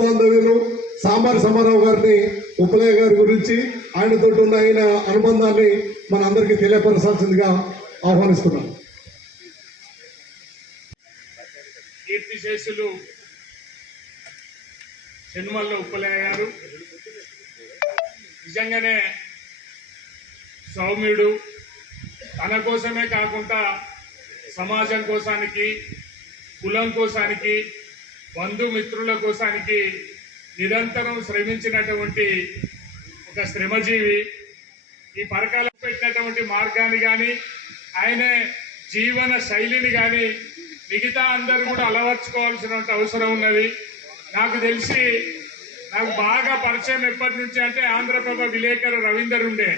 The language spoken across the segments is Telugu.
బాంధవ్యులు సాంబార్ సమారావు గారిని ఉప్పలయ్య గారి గురించి ఆయనతో ఉన్న ఆయన అనుబంధాన్ని మన అందరికీ తెలియపరచాల్సిందిగా ఆహ్వానిస్తున్నాం. కీర్తిశేషులు చెన్నుమల్ల ఉప్పలయ్య గారు నిజంగానే సౌమ్యుడు. తన కోసమే కాకుండా సమాజం కోసానికి, కులం కోసానికి, బంధుమిత్రుల కోసానికి నిరంతరం శ్రమించినటువంటి ఒక శ్రమజీవి. ఈ పరకాలకు పెట్టినటువంటి మార్గాన్ని కానీ, ఆయన జీవన శైలిని కానీ మిగతా అందరూ కూడా అలవర్చుకోవాల్సిన అవసరం ఉన్నది. నాకు తెలిసి నాకు బాగా పరిచయం ఎప్పటి నుంచి అంటే ఆంధ్రప్రభ విలేకరు రవీందర్ ఉండే.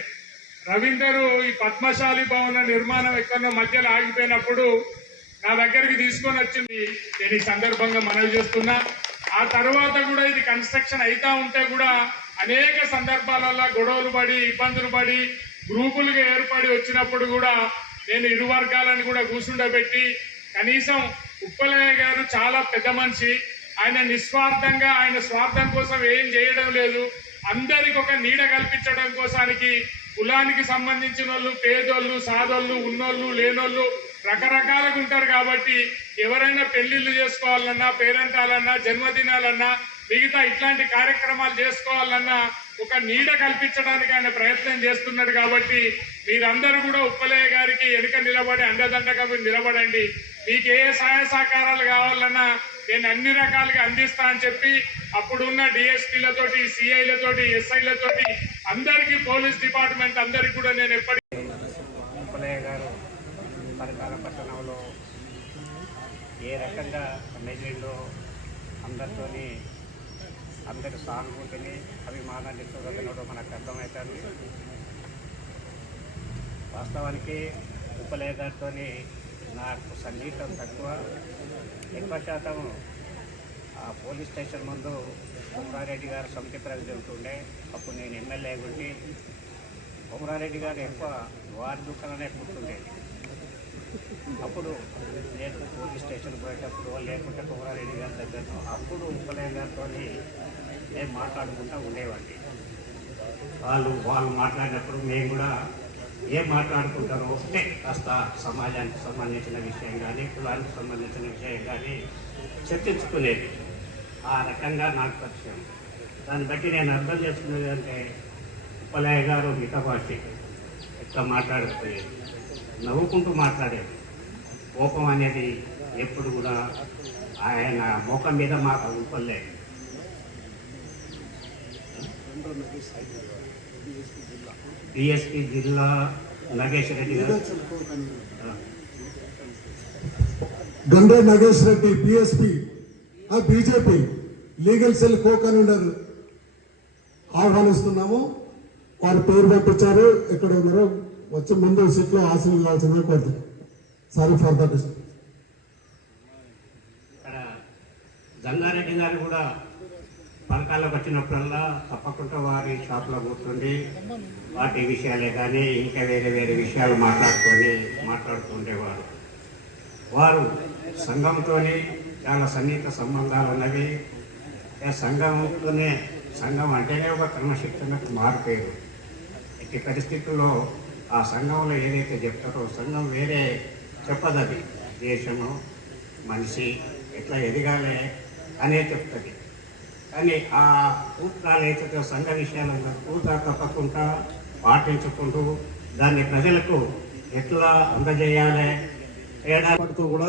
రవీందరు ఈ పద్మశాలి భవన నిర్మాణం ఎక్కడో మధ్యలో ఆగిపోయినప్పుడు నా దగ్గరికి తీసుకొని వచ్చింది. నేను ఈ సందర్భంగా మనవి చేస్తున్నా. ఆ తర్వాత కూడా ఇది కన్స్ట్రక్షన్ అవుతా ఉంటే కూడా అనేక సందర్భాలలో గొడవలు పడి, ఇబ్బందులు పడి, గ్రూపులుగా ఏర్పడి వచ్చినప్పుడు కూడా నేను ఇరు వర్గాలను కూడా కూర్చుండబెట్టి, కనీసం ఉప్పలయ్య గారు చాలా పెద్ద మనిషి, ఆయన నిస్వార్థంగా, ఆయన స్వార్థం కోసం ఏం చేయడం లేదు, అందరికి ఒక నీడ కల్పించడం కోసానికి కులానికి సంబంధించిన వాళ్ళు, పేదోళ్ళు, సాదోళ్ళు, ఉన్నోళ్ళు, లేనోళ్ళు రకరకాలుగా ఉంటారు. కాబట్టి ఎవరైనా పెళ్లిళ్ళు చేసుకోవాలన్నా, పేరెంటాలన్నా, జన్మదినాలన్నా, మిగతా ఇట్లాంటి కార్యక్రమాలు చేసుకోవాలన్నా ఒక నీడ కల్పించడానికి ఆయన ప్రయత్నం చేస్తున్నాడు. కాబట్టి మీరందరూ కూడా ఉప్పలయ్య గారికి వెనుక నిలబడి అండదండగా నిలబడండి. మీకు ఏ సహాయ సహకారాలు కావాలన్నా నేను అన్ని రకాలుగా అందిస్తా అని చెప్పి అప్పుడున్న డిఎస్పీలతోటి, సిఐలతోటి, ఎస్ఐలతోటి అందరికీ, పోలీస్ డిపార్ట్మెంట్ అందరికీ కూడా నేను ఎప్పటికీ ఉప్పలయ్య గారు పరకాల పట్టణంలో ఏ రకంగా మెజెండో అందరితోని అందరి సానుభూతిని, అభిమానాన్ని చూడగలడో మనకు అర్థమవుతుంది. వాస్తవానికి ఉప్పలయ్య గారితో నాకు సన్నిహితం తక్కువ. ఎక్కువ శాతం ఆ పోలీస్ స్టేషన్ ముందు కొమరారెడ్డి గారు సమితి ప్రెసిడెంట్ ఉండే. అప్పుడు నేను ఎమ్మెల్యే ఉండి కొమరారెడ్డి గారు ఎక్కువ వారి దుకాణాలనే కూర్చుండేది. అప్పుడు నేను పోలీస్ స్టేషన్ పోయేటప్పుడు లేకుంటే కొమరారెడ్డి గారి దగ్గర అప్పుడు ఉప్పలయ్య గారితో నేను మాట్లాడుకుంటూ ఉండేవాడిని. వాళ్ళు మాట్లాడినప్పుడు మేము కూడా ఏం మాట్లాడుకుంటారో ఒకటే, కాస్త సమాజానికి సంబంధించిన విషయం కానీ, కులానికి సంబంధించిన విషయం కానీ చర్చించుకునేది. ఆ రకంగా నాకు పరిచయం. దాన్ని బట్టి నేను అర్థం చేసుకునేది అంటే ఉప్పలయ్య గారు మితభాషి, ఎక్కువ మాట్లాడకపోయేది, నవ్వుకుంటూ మాట్లాడేది. కోపం అనేది ఎప్పుడు కూడా ఆయన ముఖం మీద మాకు ఉప్పలేదు. డిఎస్పీ జిల్లా నగేష్ రెడ్డి గారు, Gandra Nagesh Reddy BSP, BJP legal cell co convener ఆహ్వానిస్తున్నాము. వారి పేరు పంపించారు, ఎక్కడ ఉన్నారో వచ్చి ముందు సీట్లో ఆశీర్వదించాల్సిందిగా కోరుతున్నాం. Sorry for that. ఇక్కడ జంగారెడ్డి గారు కూడా పరకాలకు వచ్చినప్పుడల్లా తప్పకుండా వారి షాప్లో కూర్చుండి వాటి విషయాలే కానీ ఇంకా వేరే వేరే విషయాలు మాట్లాడుతుండేవారు. వారు సంఘంతో చాలా సన్నిహిత సంబంధాలు ఉన్నవి. సంఘం అంటేనే ఒక క్రమశిక్షణకు మారిపోయారు. ఇట్టి పరిస్థితుల్లో ఆ సంఘంలో ఏదైతే చెప్తారో సంఘం వేరే చెప్పదది. దేశము, మనిషి ఎట్లా ఎదగాలి అనే చెప్తుంది. కానీ ఆ సూత్రాలు అయితే సంఘ విషయాలను పూర్తిగా తప్పకుండా పాటించుకుంటూ దాన్ని ప్రజలకు ఎట్లా అందజేయాలి, ఏడాదితో కూడా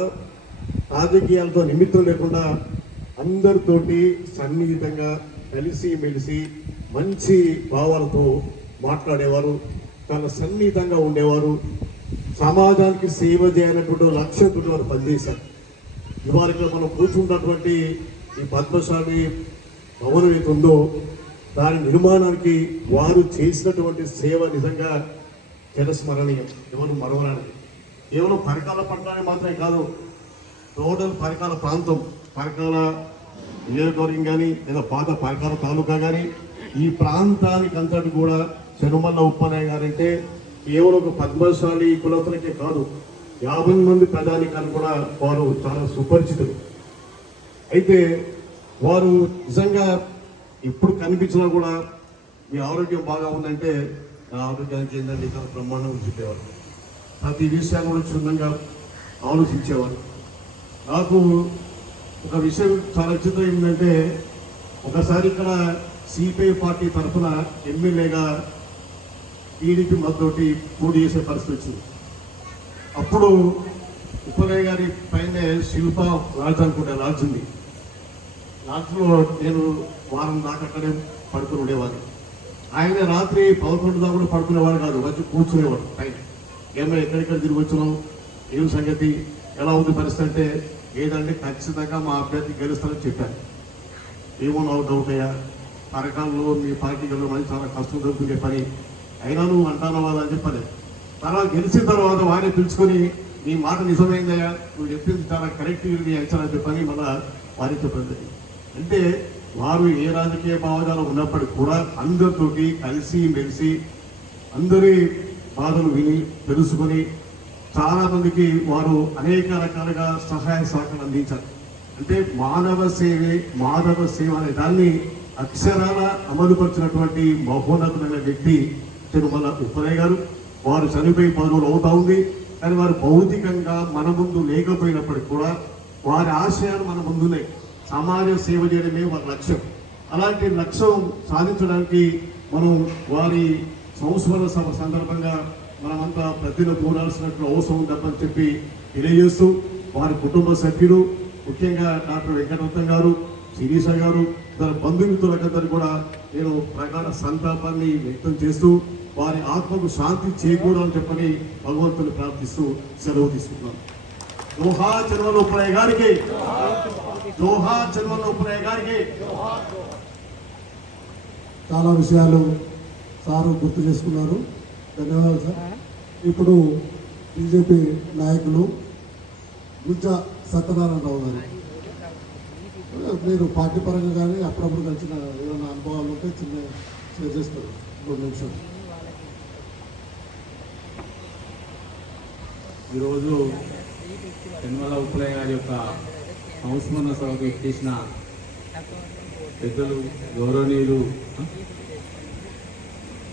రాజకీయాలతో నిమిత్తం లేకుండా అందరితోటి సన్నిహితంగా కలిసిమెలిసి మంచి భావాలతో మాట్లాడేవారు, చాలా సన్నిహితంగా ఉండేవారు. సమాజానికి సేవ చేయాలన్నటువంటి లక్ష్యంతో వారు పనిచేశారు. ఇవాళ మనం కూర్చున్నటువంటి ఈ పద్మశాలి భవనం ఏది ఉందో దాని నిర్మాణానికి వారు చేసినటువంటి సేవ నిజంగా చిరస్మరణీయం, ఎవరు మరవరానికి. కేవలం పరకాల పట్టణానికి మాత్రమే కాదు, టోటల్ పరకాల ప్రాంతం, పరకాల నియోజకవర్గం కానీ లేదా పాత పరకాల తాలూకా కానీ ఈ ప్రాంతానికి అంతటి కూడా చెన్నుమల్ల ఉప్పలయ్య గారంటే కేవలం ఒక పద్మశాలి కులతులకే కాదు, 50 మంది ప్రజానికాన్ని కూడా వారు చాలా సుపరిచితులు. అయితే వారు నిజంగా ఎప్పుడు కనిపించినా కూడా మీ ఆరోగ్యం బాగా ఉందంటే నా ఆరోగ్యానికి ఏంటంటే చాలా బ్రహ్మాండంగా చెప్పేవారు. ప్రతి విషయాన్ని కూడా క్షుణ్ణంగా ఆలోచించేవారు. నాకు ఒక విషయం చాలా విచిత్రం ఏంటంటే, ఒకసారి ఇక్కడ సిపిఐ పార్టీ తరఫున ఎమ్మెల్యేగా టీడీపీ మద్దతు పోటీ చేసే పరిస్థితి వచ్చింది. అప్పుడు ఉప్పలయ్య గారి పైన శిల్ప లాడ్జ్ అనుకుంటే లాడ్జ్ ఉంది. లాడ్జ్లో నేను వారం దాకా అక్కడే పడుకుని ఉండేవాడిని. ఆయన రాత్రి 11 దాకా కూడా పడుకునేవాడు కాదు, వచ్చి కూర్చునేవాడు పైన. ఏమో ఎక్కడెక్కడ తిరిగి వచ్చినాం, ఏం సంగతి, ఎలా ఉంది పరిస్థితి అంటే, ఏదంటే ఖచ్చితంగా మా అభ్యర్థి గెలుస్తారని చెప్పాను. ఏమో నాకు డౌట్ అయ్యా, పరకాలలో మీ పార్టీ గెలవమని చాలా కష్టం దొరుకుతుండే పని, అయినా నువ్వు అంటాను అని చెప్పలేదు. తర్వాత గెలిచిన తర్వాత వారిని పిలుచుకొని నీ మాట నిజమైందయ్యా, నువ్వు చెప్పింది చాలా కరెక్ట్ నీ అంచనా చెప్పని మళ్ళా వారికి చెప్పండి. అంటే వారు ఏ రాజకీయ భావజాలం ఉన్నప్పటికీ కూడా అందరితోటి కలిసి మెలిసి అందరి బాధలు విని తెలుసుకొని చాలా మందికి వారు అనేక రకాలుగా సహాయ సహకారాలు అందించారు. అంటే మానవ సేవ అనే దాన్ని అక్షరాల అమలుపరిచినటువంటి మహోన్నతమైన వ్యక్తి తిరుమల ఉప్పలయ్య గారు. వారు చనిపోయి 10 రోజులు అవుతా ఉంది, కానీ వారు భౌతికంగా మన ముందు లేకపోయినప్పటికీ కూడా వారి ఆశయాలు మన ముందున్నాయి. సమాజ సేవ చేయడమే వారి లక్ష్యం. అలాంటి లక్ష్యం సాధించడానికి మనం వారి సంస్మరణ సభ సందర్భంగా మనమంతా ప్రతిలో కూడాల్సినట్లు అవసరం ఉందని చెప్పి తెలియజేస్తూ, వారి కుటుంబ సభ్యులు ముఖ్యంగా డాక్టర్ వెంకటరత్నం గారు, శిరీష గారు, తన బంధుమిత్రులందరూ కూడా నేను ప్రగాఢ సంతాపాన్ని వ్యక్తం చేస్తూ వారి ఆత్మకు శాంతి చేకూరాలని చెప్పని భగవంతుని ప్రార్థిస్తూ సెలవు తీసుకుంటున్నాను. జోహా చర్మల ఉప్పలయ్య గారికి, జోహా చర్మల ఉప్పలయ్య గారికి. చాలా విషయాలు సారు గుర్తు చేసుకున్నారు. ధన్యవాదాలు సార్. ఇప్పుడు బీజేపీ నాయకులు గుజ్జ సత్యనారాయణరావు గారు, మీరు పార్టీ పరంగా కానీ అప్పుడప్పుడు కలిసిన ఏమైనా అనుభవాలు ఉంటే చిన్న షేర్ చేస్తారు 2 నిమిషాలు. ఈరోజు యనమల ఉప్పలయ్య గారి యొక్క సంస్మరణ సభకు ఇచ్చేసిన పెద్దలు గౌరవనీయులు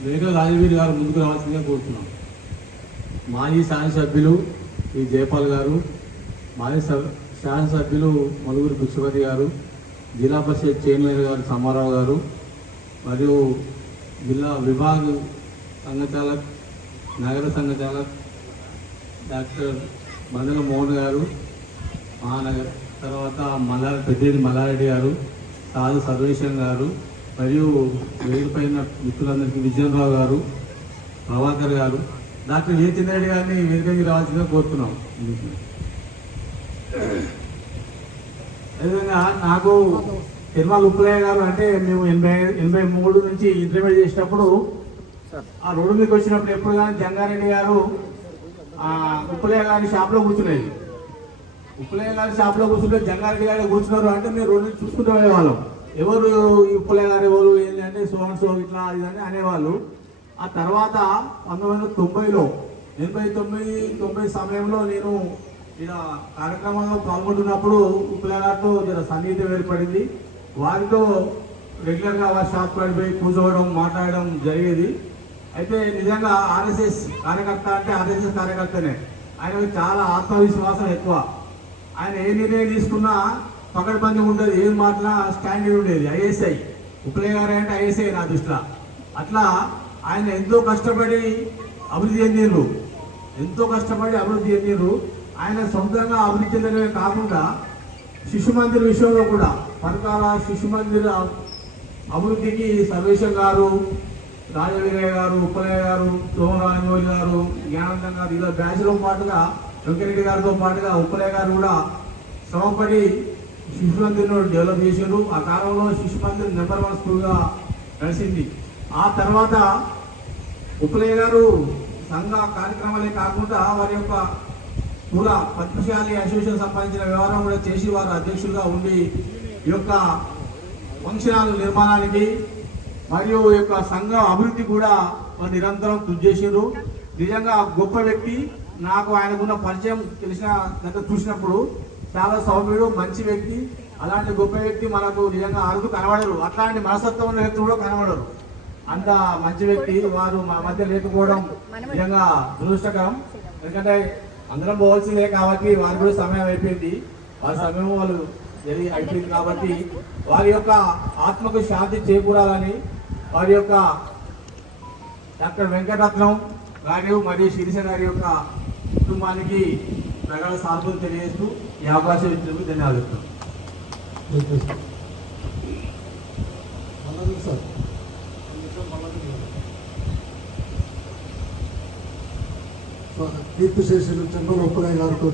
వేగ రాజవీర్ గారు ముందుకు రావాల్సిందిగా కోరుతున్నాం. మాజీ శాసనసభ్యులు శ్రీ జయపాల్ గారు, మాజీ శాసనసభ్యులు మలుగురు పుష్పతి గారు, జిల్లా పరిషత్ చైర్మన్ గారు సమారావు గారు, మరియు జిల్లా విభాగ సంఘచాలక్ నగర సంఘచాలక్ డాక్టర్ మందల మోహన్ గారు, మహానగర్, తర్వాత పెద్దిరెడ్డి మల్లారెడ్డి గారు, సాధు సర్వేశ్వరం గారు, మరియు వేదికపైన మిత్రులందరికీ విజయరావు గారు, ప్రభాకర్ గారు, డాక్టర్ ఏ చిన్నారెడ్డి గారిని వేదికకి రావాల్సిందిగా కోరుతున్నాం. అదేవిధంగా నాకు తిరుమల ఉప్పలయ్య గారు అంటే మేము 83 నుంచి ఇంటర్మీడియట్ చేసినప్పుడు ఆ రోడ్డు మీకు వచ్చినప్పుడు ఎప్పుడు కానీ జంగారెడ్డి గారు ఉప్పలయ్య గారి షాప్లో కూర్చునేది. ఉప్పలయ్య గారి షాప్లో కూర్చుంటే జంగారెడ్డి గారు కూర్చున్నారు అంటే మేము రోడ్డు చూసుకుంటూ వెళ్ళేవాళ్ళం. ఎవరు ఈ ఉప్పలయ్య గారు ఎవరు ఏంటి అంటే సో ఇట్లా ఇదని అనేవాళ్ళు. ఆ తర్వాత 1990లో 89-90 సమయంలో నేను ఇలా కార్యక్రమంలో పాల్గొంటున్నప్పుడు ఉప్పలయ్య గారితో సన్నిహితం ఏర్పడింది. వారితో రెగ్యులర్గా వారి షాప్ పోయి కూర్చోవడం, మాట్లాడడం జరిగేది. అయితే నిజంగా ఆర్ఎస్ఎస్ కార్యకర్త అంటే ఆర్ఎస్ఎస్ కార్యకర్తనే. ఆయనకు చాలా ఆత్మవిశ్వాసం ఎక్కువ. ఆయన ఏ నిర్ణయం తీసుకున్నా పకడ్బందీ ఉండేది, ఏం మాటలా స్టాండర్డ్ ఉండేది. ఐఎస్ఐ ఉప్పలయ్య గారు అంటే ఐఎస్ఐ నా దృష్టిలో. అట్లా ఆయన ఎంతో కష్టపడి అభివృద్ధి చెందిండ్రు. ఆయన సొంతంగా అభివృద్ధి చెందడమే కాకుండా శిశు మందిర్ విషయంలో కూడా పరకాల శిశు మందిర్ అభివృద్ధికి సర్వేశ్వర్ గారు, రాజవీరయ్య గారు, ఉప్పలయ్య గారు, సోమరాజమౌళి గారు, జ్ఞానందం గారు, ఇలా బ్యాచ్లో పాటుగా వెంకరెడ్డి గారితో పాటుగా ఉప్పలయ్య గారు కూడా శ్రమపడి శిశు మందిర్ను డెవలప్ చేశారు. ఆ కాలంలో శిశు మందిర్ నెంబర్ 1 స్కూల్గా నడిచింది. ఆ తర్వాత ఉప్పలయ్య గారు సంఘ కార్యక్రమాలే కాకుండా వారి యొక్క కుల పద్మశాలి అసోసియేషన్ సంబంధించిన వ్యవహారం కూడా చేసి వారు అధ్యక్షులుగా ఉండి ఈ యొక్క ఫంక్షన్ హాల్ నిర్మాణానికి మరియు ఈ యొక్క సంఘ అభివృద్ధి కూడా వారు నిరంతరం కృషి చేసారు. నిజంగా గొప్ప వ్యక్తి. నాకు ఆయనకున్న పరిచయం తెలిసిన దగ్గర చూసినప్పుడు చాలా సౌమ్యుడు, మంచి వ్యక్తి. అలాంటి గొప్ప వ్యక్తి మనకు నిజంగా అరుదు కనబడరు. అట్లాంటి మనస్తత్వం ఉన్న వ్యక్తులు కూడా కనబడరు. అంత మంచి వ్యక్తి వారు మా మధ్య లేకపోవడం నిజంగా దురదృష్టకరం. ఎందుకంటే అందరం పోవాల్సిందే కాబట్టి వారి కూడా సమయం అయిపోయింది. వారి సమయం వాళ్ళు అయిపోయింది కాబట్టి వారి యొక్క ఆత్మకు శాంతి చేకూరాలని వారి యొక్క డాక్టర్ వెంకటరత్నం గారు మరియు శిరీష గారి యొక్క కుటుంబానికి ప్రగాఢ సానుభూతి తెలియజేస్తూ ఈ అవకాశం ఇచ్చినందుకు ధన్యవాదాలు. సార్ కీర్తిశేషులు చంద్రబాబు ఉప్పలయ్య గారితో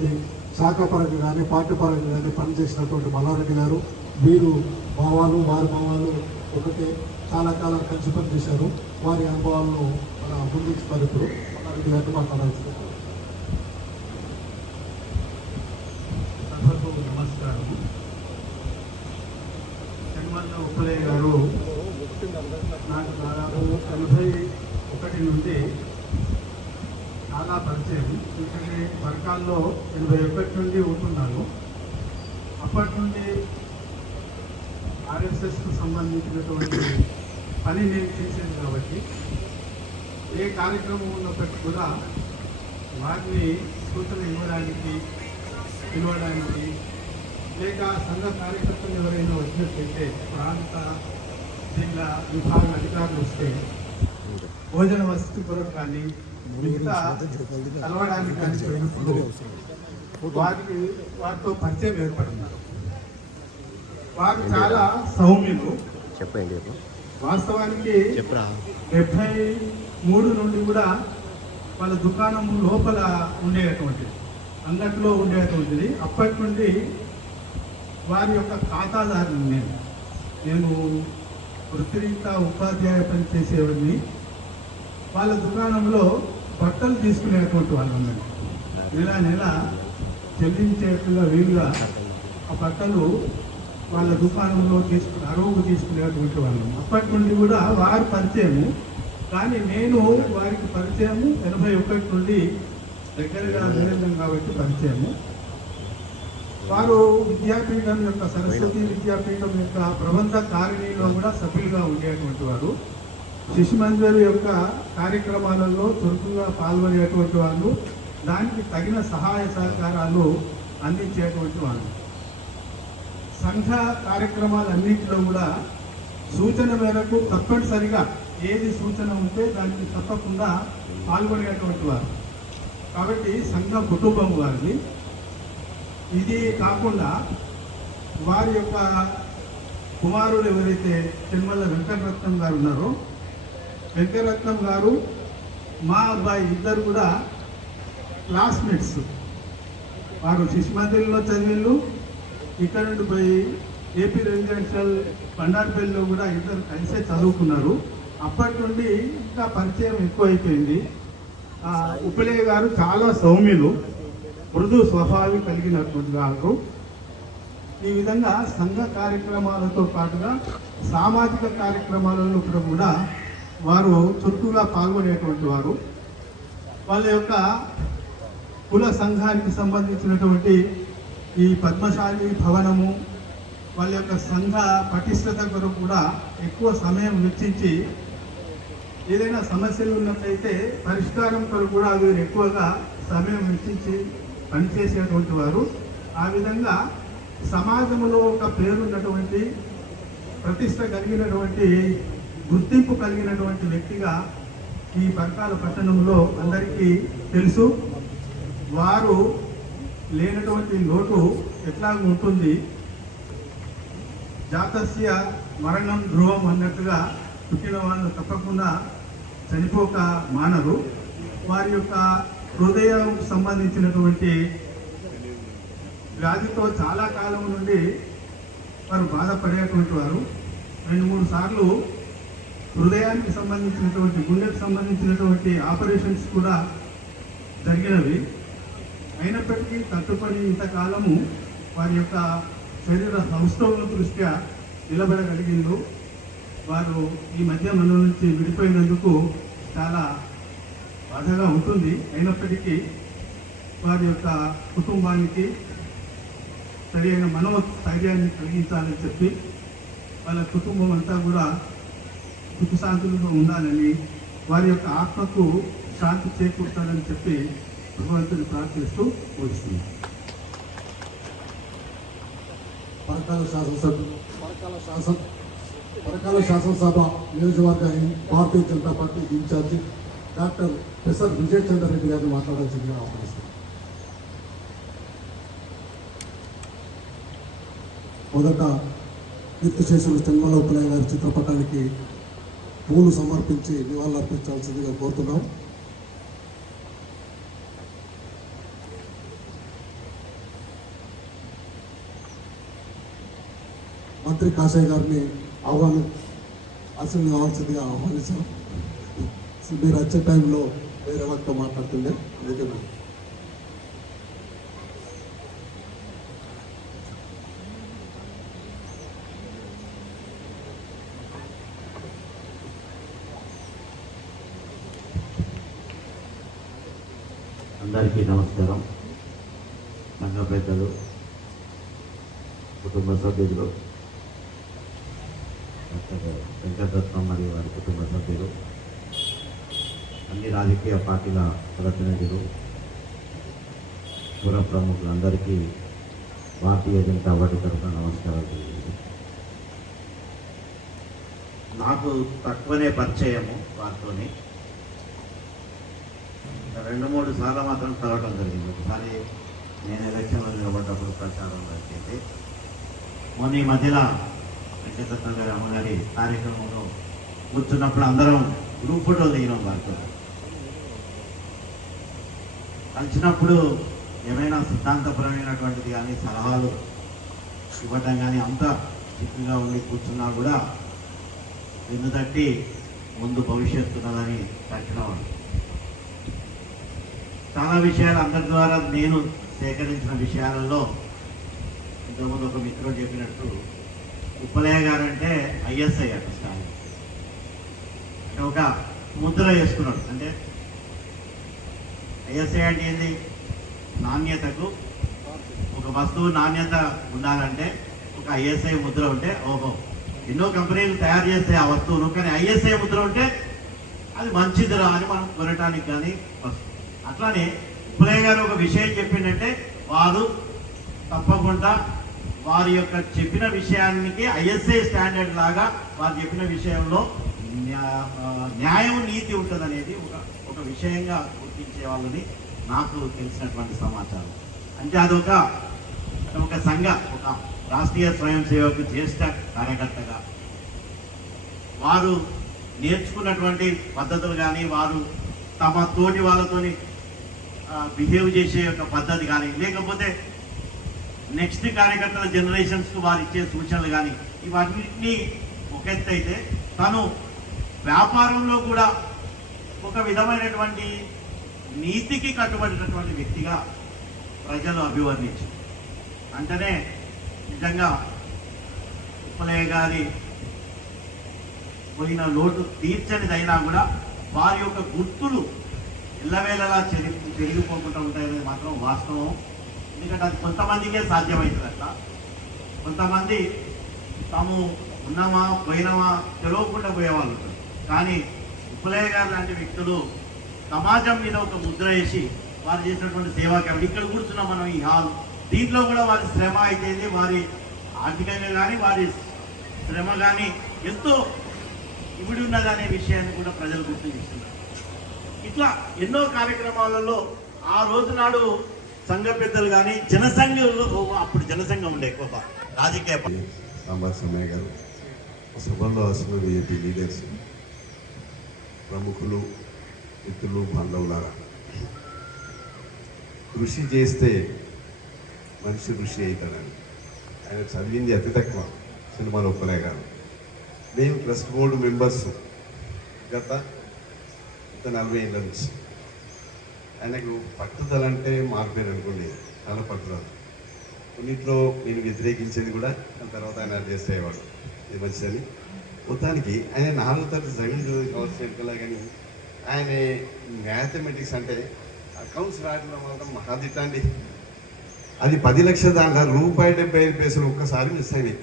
శాఖపరంగా కానీ పార్టీ పరంగా కానీ పనిచేసినటువంటి మల్లారెడ్డి గారు, వీరు భావాలు వారి భావాలు ఒకటే, చాలా కాలం కలిసి పనిచేశారు. వారి అనుభవాలను మన ముందుంచుతారు. ఇప్పుడు మల్లారెడ్డి గారిని మాట్లాడాల్సింది. సభకు నమస్కారం. చంద్రబాబు ఉప్పలయ్య గారు నాకు దాదాపు 81 నుండి చాలా పరిచయం. ఎందుకంటే వర్గాల్లో 81 నుండి ఉంటున్నాను. అప్పటి నుండి ఆర్ఎస్ఎస్కు సంబంధించినటువంటి పని నేను చేశాను కాబట్టి ఏ కార్యక్రమం ఉన్నప్పటికీ కూడా వారిని సూచన ఇవ్వడానికి, పిలవడానికి, లేక సంఘ కార్యకర్తలు ఎవరైనా వచ్చినట్లయితే ప్రాంత జిల్లా విభాగ అధికారులు వస్తే భోజన వసతి కొరకు కానీ మిగతా కలవడానికి కానీ పోయినప్పుడు వారితో పరిచయం ఏర్పడినారు. వారు చాలా సౌమ్యులు. వాస్తవానికి 73 నుండి కూడా వాళ్ళ దుకాణం లోపల ఉండేటువంటిది, అంగట్లో ఉండేటువంటిది. అప్పటి నుండి వారి యొక్క ఖాతాదారుని నేను వృత్తిరీత్యా ఉపాధ్యాయ పని చేసేవాడిని. వాళ్ళ దుకాణంలో బట్టలు తీసుకునేటువంటి వాళ్ళు ఉన్నారు. నెల చెల్లించేట్టుగా వీలుగా ఆ బట్టలు వాళ్ళ దుకాణంలో అరువుకు తీసుకునేటువంటి వాళ్ళు. అప్పటి నుండి కూడా వారి పరిచయము. కానీ నేను వారికి పరిచయము 81 నుండి దగ్గరగా నిరంజం కాబట్టి పరిచయము. వారు విద్యాపీఠం యొక్క సరస్వతి విద్యాపీఠం యొక్క ప్రబంధ కారిణిలో కూడా సభ్యులుగా ఉండేటువంటి వారు. శిశు మందిర్ యొక్క కార్యక్రమాలలో చురుకుగా పాల్గొనేటువంటి వాళ్ళు, దానికి తగిన సహాయ సహకారాలు అందించేటువంటి వాళ్ళు. సంఘ కార్యక్రమాలన్నింటిలో కూడా సూచన మేరకు తప్పనిసరిగా ఏది సూచన ఉంటే దానికి తప్పకుండా పాల్గొనేటువంటి వారు. కాబట్టి సంఘ కుటుంబం వారిది. ఇది కాకుండా వారి యొక్క కుమారుడు ఎవరైతే తిరుమల వెంకటరత్నం గారు ఉన్నారో, వెంకటరత్నం గారు మా అబ్బాయి ఇద్దరు కూడా క్లాస్మేట్స్. వారు శిశు మందిర్లో చదివిళ్ళు, ఇక్కడ నుండి పోయి ఏపీ రెసిడెన్షియల్ బండార్పల్లిలో కూడా ఇద్దరు కలిసే చదువుకున్నారు. అప్పటి నుండి ఇంకా పరిచయం ఎక్కువైపోయింది. ఉప్పలయ్య గారు చాలా సౌమ్యులు, మృదు స్వభావం కలిగినటువంటి వారు. ఈ విధంగా సంఘ కార్యక్రమాలతో పాటుగా సామాజిక కార్యక్రమాలలో కూడా వారు చురుకుగా పాల్గొనేటువంటి వారు. వాళ్ళ యొక్క కుల సంఘానికి సంబంధించినటువంటి ఈ పద్మశాలి భవనము, వాళ్ళ యొక్క సంఘ పటిష్టత కొరకు కూడా ఎక్కువ సమయం వెచ్చించి ఏదైనా సమస్యలు ఉన్నట్లయితే పరిష్కారం కొరకు కూడా వీరు ఎక్కువగా సమయం వెచ్చించి పనిచేసేటువంటి వారు. ఆ విధంగా సమాజంలో ఒక పేరున్నటువంటి, ప్రతిష్ట కలిగినటువంటి, గుర్తింపు కలిగినటువంటి వ్యక్తిగా ఈ పరకాల పట్టణంలో అందరికీ తెలుసు. వారు లేనటువంటి లోటు ఎట్లా ఉంటుంది, జాతస్య మరణం ధ్రువం అన్నట్టుగా పుట్టిన వాళ్ళు తప్పకుండా చనిపోక మానరు. వారి యొక్క హృదయం సంబంధించినటువంటి వ్యాధితో చాలా కాలం నుండి వారు బాధపడేటువంటి వారు. 2-3 సార్లు హృదయానికి సంబంధించినటువంటి, గుండెకు సంబంధించినటువంటి ఆపరేషన్స్ కూడా జరిగినవి. అయినప్పటికీ తట్టుపడి ఇంతకాలము వారి యొక్క శరీర సౌష్ఠవం దృష్ట్యా నిలబడగలిగిండు. వారు ఈ మధ్య మన నుంచి విడిపోయినందుకు చాలా బాధగా ఉంటుంది. అయినప్పటికీ వారి యొక్క కుటుంబానికి సరైన మనోస్థైర్యాన్ని కలిగించాలని చెప్పి వాళ్ళ కుటుంబం అంతా కూడా సుఖశాంతులతో ఉండాలని, వారి యొక్క ఆత్మకు శాంతి చేకూర్చాలని చెప్పి భగవంతుని ప్రార్థిస్తూ ముగిస్తున్నాం. పరకాల శాసనసభ నియోజకవర్గ Bharatiya Janata party incharge doctor professor Vijay Chandra Reddy గారిని మాట్లాడాల్సిందిగా ఆహ్వానిస్తున్నాం. మొదట కీర్తి చేసిన చెంగళ ఉప్పలయ్య గారి చిత్రపటానికి పూలు సమర్పించి నివాళులర్పించాల్సిందిగా కోరుతున్నాం. మంత్రి కాశయ్య గారిని ఆశీర్వాదాల్సిందిగా ఆహ్వానించాం. మీరు వచ్చే టైంలో వేరే వాళ్ళతో మాట్లాడుతుండే అందుకే అందరికీ నమస్కారం. సంఘ పెద్దలు, కుటుంబ సభ్యులు, డాక్టర్ వెంకటరత్నం మరియు వారి కుటుంబ సభ్యులు, అన్ని రాజకీయ పార్టీల ప్రతినిధులు, పుర ప్రముఖులందరికీ భారతీయ జనతా పార్టీ తరఫున నమస్కారాలు తెలియజేయండి. నాకు తక్కువనే పరిచయము వారితోని, 2-3 సార్లు మాత్రం కలవటం జరిగింది. ఒకసారి నేను ఎలక్షన్లో నిలబడ్డప్పుడు ప్రచారంలో వచ్చింది. మొన్న ఈ మధ్యలో వెంకటరత్నం గారి అమ్మగారి కార్యక్రమంలో కూర్చున్నప్పుడు అందరం గ్రూప్ ఫోటోలు దిగినాం. వారితో కలిసినప్పుడు ఏమైనా సిద్ధాంతపరమైనటువంటిది కానీ సలహాలు ఇవ్వటం కానీ అంత చిక్కుగా ఉండి కూర్చున్నా కూడా వెన్ను తట్టి ముందు భవిష్యత్తు ఉన్నదని తట్టినవాడు. చాలా విషయాలు అందరి ద్వారా నేను సేకరించిన విషయాలలో ఇంతకుముందు ఒక మిత్రుడు చెప్పినట్టు ఉప్పలయ్య గారు అంటే ఐఎస్ఐ అట స్థాయి, అంటే ఒక ముద్ర వేసుకున్నాడు. అంటే ఐఎస్ఐ అంటే ఏంది? నాణ్యతకు, ఒక వస్తువు నాణ్యత ఉండాలంటే ఒక ఐఎస్ఐ ముద్ర ఉంటే, ఓహో ఎన్నో కంపెనీలు తయారు చేస్తాయి ఆ వస్తువును, కానీ ఐఎస్ఐ ముద్ర ఉంటే అది మంచిదిరా అని మనం కొనటానికి కానీ వస్తుంది. అట్లానే ఉప్పలయ్య గారు ఒక విషయం చెప్పిందంటే వారు తప్పకుండా వారి యొక్క చెప్పిన విషయానికి ఐఎస్ఐ స్టాండర్డ్ లాగా వారు చెప్పిన విషయంలో న్యాయం, నీతి ఉంటుందనేది ఒక విషయంగా గుర్తించే వాళ్ళని నాకు తెలిసినటువంటి సమాచారం. అంటే ఒక సంఘ, ఒక రాష్ట్రీయ స్వయం సేవకు జ్యేష్ఠ కార్యకర్తగా వారు నేర్చుకున్నటువంటి పద్ధతులు కానీ, వారు తమ తోటి వాళ్ళతోని బిహేవ్ చేసే యొక్క పద్ధతి కానీ, లేకపోతే నెక్స్ట్ కార్యకర్తల జనరేషన్స్కు వారు ఇచ్చే సూచనలు కానీ, ఇవన్నింటినీ ఒక ఎత్తు అయితే తను వ్యాపారంలో కూడా ఒక విధమైనటువంటి నీతికి కట్టుబడినటువంటి వ్యక్తిగా ప్రజలు అభివర్ణించారు. అంటేనే నిజంగా ఉప్పలయ్య గారి పోయిన లోటు తీర్చనిదైనా కూడా వారి యొక్క గుర్తులు ఎల్లవేళలా చెరిగిపోకుండా ఉంటాయనేది మాత్రం వాస్తవం. ఎందుకంటే అది కొంతమందికే సాధ్యమవుతుంది. అట్లా కొంతమంది తాము ఉన్నామా పోయినామా తెలియకుండా పోయేవాళ్ళు ఉంటారు. కానీ ఉప్పలయ్య గారు లాంటి వ్యక్తులు సమాజం మీద ఒక ముద్ర వేసి వారు చేసినటువంటి సేవా కాబట్టి ఇక్కడ కూర్చున్నాం మనం ఈ హాల్, దీంట్లో కూడా వారి శ్రమ అయితే వారి ఆర్థికంగా కానీ వారి శ్రమ కానీ ఎంతో ఇవిడి ఉన్నదనే విషయాన్ని కూడా ప్రజలు గుర్తిస్తున్నారు. ఇట్లా ఎన్నో కార్యక్రమాలలో ఆ రోజు నాడు సంఘ పెద్దలు కానీ జనసంఘంలో, అప్పుడు జనసంఘం ఉండే ఎక్కువ రాజకీయ సాంబార్ సమయ గారు, సభల్లో అసలు ఏపీ లీడర్స్, ప్రముఖులు, మిత్రులు, బాంధవులారా, కృషి చేస్తే మనిషి ఋషి అవుతాడని ఆయన చదివింది అతి తక్కువ సినిమాలో ఉప్పలయ్య గారు. మేము ట్రస్ట్ బోర్డు మెంబర్స్ గత 40 ఏళ్ళ నుంచి. ఆయనకు పట్టుదల అంటే మారిపోయారు అనుకోండి, చాలా పట్టుదల. కొన్నిట్లో నేను వ్యతిరేకించేది కూడా, దాని తర్వాత ఆయన చేసేవాడు ఇది మంచిదని. మొత్తానికి ఆయన 4వ తరగతి చదివి కావాల్సిన కానీ ఆయన మ్యాథమెటిక్స్ అంటే అకౌంట్స్ రాయడం మాత్రం మహాదిట్ట అండి. అది 10 లక్షల దాంట్లో ₹1.75 ఒక్కసారి మిస్ అయినాయి.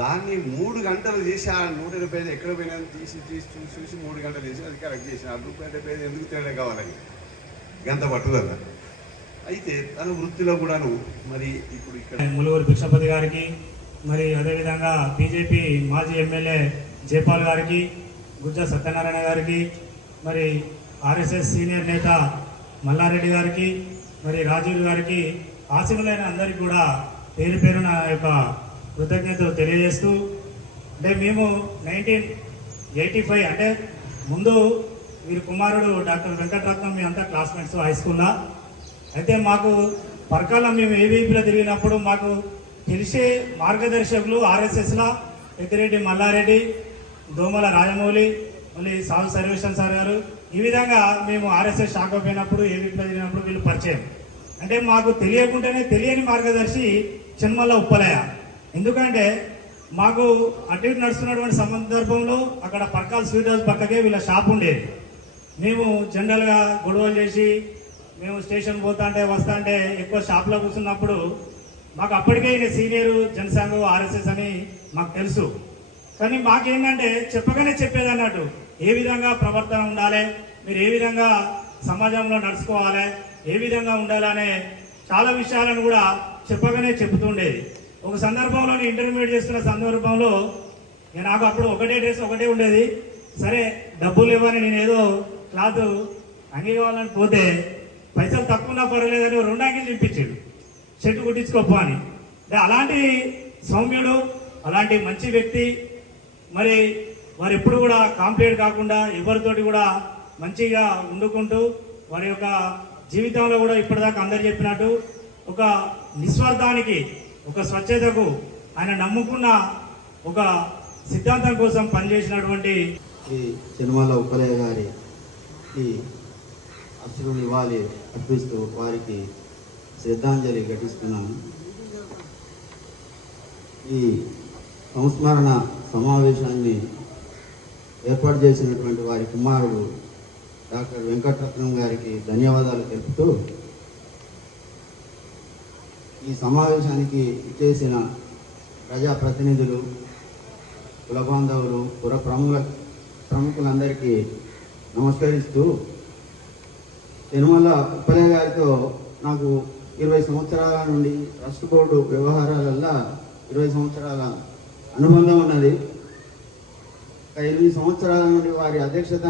దాన్ని 3 గంటలు చేసి ఆ 175 ఎక్కడ పోయినా తీసి చూసి 3 గంటలు చేసి అది కరెక్ట్ చేసిన. ఆ ₹1.75 ఎందుకు తేడా కావాలని గంత పట్టుదల. అయితే తన వృత్తిలో కూడాను మరి ఇప్పుడు ఇక్కడ ములుగురు భిక్షపతి గారికి, మరి అదేవిధంగా బీజేపీ మాజీ ఎమ్మెల్యే జైపాల్ గారికి, గుజ్జా సత్యనారాయణ గారికి, మరి ఆర్ఎస్ఎస్ సీనియర్ నేత మల్లారెడ్డి గారికి, మరి రాజీవ్ గారికి, ఆశీనులైన అందరికీ కూడా పేరు పేరు నా యొక్క కృతజ్ఞతలు తెలియజేస్తూ, అంటే మేము 1985 అంటే ముందు వీరి కుమారుడు డాక్టర్ వెంకటరత్నం మీ అంతా క్లాస్మేట్స్ హై స్కూల్లో. అయితే మాకు పరకాల మేము ఏవీపీలో తిరిగినప్పుడు మాకు తెలిసే మార్గదర్శకులు ఆర్ఎస్ఎస్లో పెద్దిరెడ్డి మల్లారెడ్డి, దోమల రాజమౌళి, మళ్ళీ సాగు సర్వేశ్వర్ సార్ గారు. ఈ విధంగా మేము ఆర్ఎస్ఎస్ శాఖ పోయినప్పుడు ఏవీపీలో తిరిగినప్పుడు వీళ్ళు పరిచయం. అంటే మాకు తెలియకుండానే తెలియని మార్గదర్శి చిన్మల్ల ఉప్పలయ్య. ఎందుకంటే మాకు అటు ఇటు నడుస్తున్నటువంటి సందర్భంలో అక్కడ పరకాల స్వీట్ హౌస్ పక్కకే వీళ్ళ షాప్ ఉండేది. మేము జనరల్గా గొడవలు చేసి మేము స్టేషన్ పోతా వస్తా ఎక్కువ షాప్లో కూర్చున్నప్పుడు మాకు అప్పటికే ఈయన సీనియర్ జనసంఘం ఆర్ఎస్ఎస్ అని మాకు తెలుసు. కానీ మాకేంటంటే చెప్పగానే చెప్పేది అన్నట్టు, ఏ విధంగా ప్రవర్తన ఉండాలి, మీరు ఏ విధంగా సమాజంలో నడుచుకోవాలి, ఏ విధంగా ఉండాలనే చాలా విషయాలను కూడా చెప్పగానే చెబుతుండేది. ఒక సందర్భంలో నేను ఇంటర్మీడియట్ చేస్తున్న సందర్భంలో నాకు అప్పుడు ఒకటే డ్రెస్ ఒకటే ఉండేది. సరే డబ్బులు ఇవ్వని నేను ఏదో క్లాత్ అంగీ కావాలని పోతే పైసలు తక్కువ ఉన్నా పర్వాలేదని 2 అంగీలు చింపించాడు, షర్ట్ కుట్టించుకోపో అని. అలాంటి సౌమ్యుడు, అలాంటి మంచి వ్యక్తి. మరి వారు ఎప్పుడు కూడా కాంప్లీట్ కాకుండా ఎవరితోటి కూడా మంచిగా వండుకుంటూ వారి యొక్క జీవితంలో కూడా ఇప్పటిదాకా అందరు చెప్పినట్టు ఒక నిస్వార్థానికి, ఒక స్వచ్ఛతకు ఆయన నమ్ముకున్న ఒక సిద్ధాంతం కోసం పనిచేసినటువంటి ఈ సినిమాల ఉప్పలయ్య గారి ఈ అశ్రు నివాళి అర్పిస్తూ వారికి శ్రద్ధాంజలి ఘటిస్తున్నాను. ఈ సంస్మరణ సమావేశాన్ని ఏర్పాటు చేసినటువంటి వారి కుమారుడు డాక్టర్ వెంకటరత్నం గారికి ధన్యవాదాలు తెలుపుతూ, ఈ సమావేశానికి ఇచ్చేసిన ప్రజాప్రతినిధులు, కుల బాంధవులు, పుర ప్రముఖులందరికీ నమస్కరిస్తూ, తిరుమల ఉప్పలయ్య గారితో నాకు 20 సంవత్సరాల నుండి ట్రస్ట్ బోర్డు వ్యవహారాలల్లో 20 సంవత్సరాల అనుబంధం ఉన్నది. 8 సంవత్సరాల నుండి వారి అధ్యక్షత